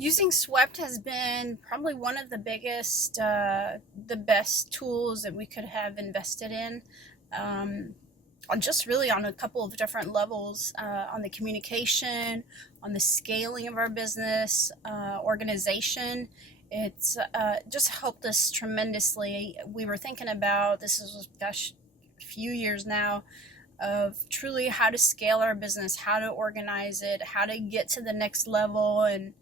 Using Swept has been probably one of the best tools that we could have invested in. Um, just really on a couple of different levels, on the communication, on the scaling of our business, organization. It's just helped us tremendously. We were thinking about this is, gosh, a few years now of truly how to scale our business, how to organize it, how to get to the next level. And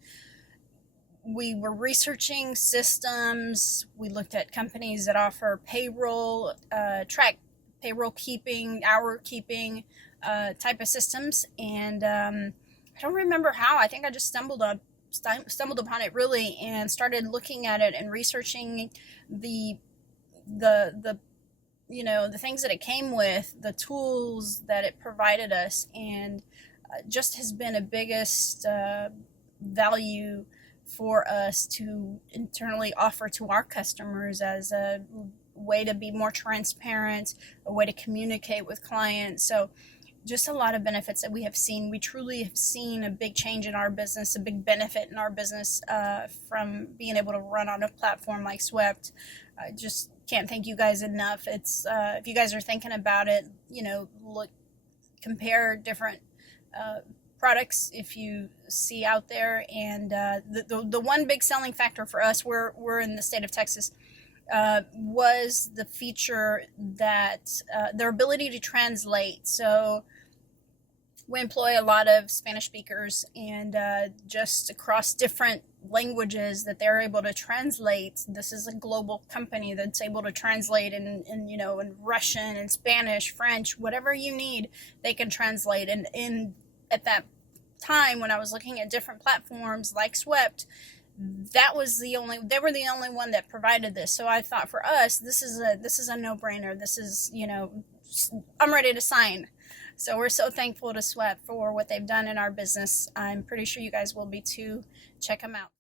we were researching systems. We looked at companies that offer payroll, track payroll keeping, hour keeping type of systems. And I don't remember how. I think I just stumbled upon it really and started looking at it and researching the the the things that it came with, the tools that it provided us, and just has been a biggest value for us to internally offer to our customers as a way to be more transparent, a way to communicate with clients. So just a lot of benefits that we have seen. We truly have seen a big change in our business, a big benefit in our business from being able to run on a platform like Swept. I just can't thank you guys enough. It's if you guys are thinking about it, look, compare different products if you see out there. And the one big selling factor for us, we're in the state of Texas, was the feature that their ability to translate. So we employ a lot of Spanish speakers, and just across different languages that they're able to translate. This is a global company that's able to translate in Russian and Spanish, French, whatever you need, they can translate. And at that time when I was looking at different platforms like Swept, they were the only one that provided this. So I thought, for us, this is a no-brainer. This is, I'm ready to sign. So we're so thankful to Swept for what they've done in our business. I'm pretty sure you guys will be too. Check them out.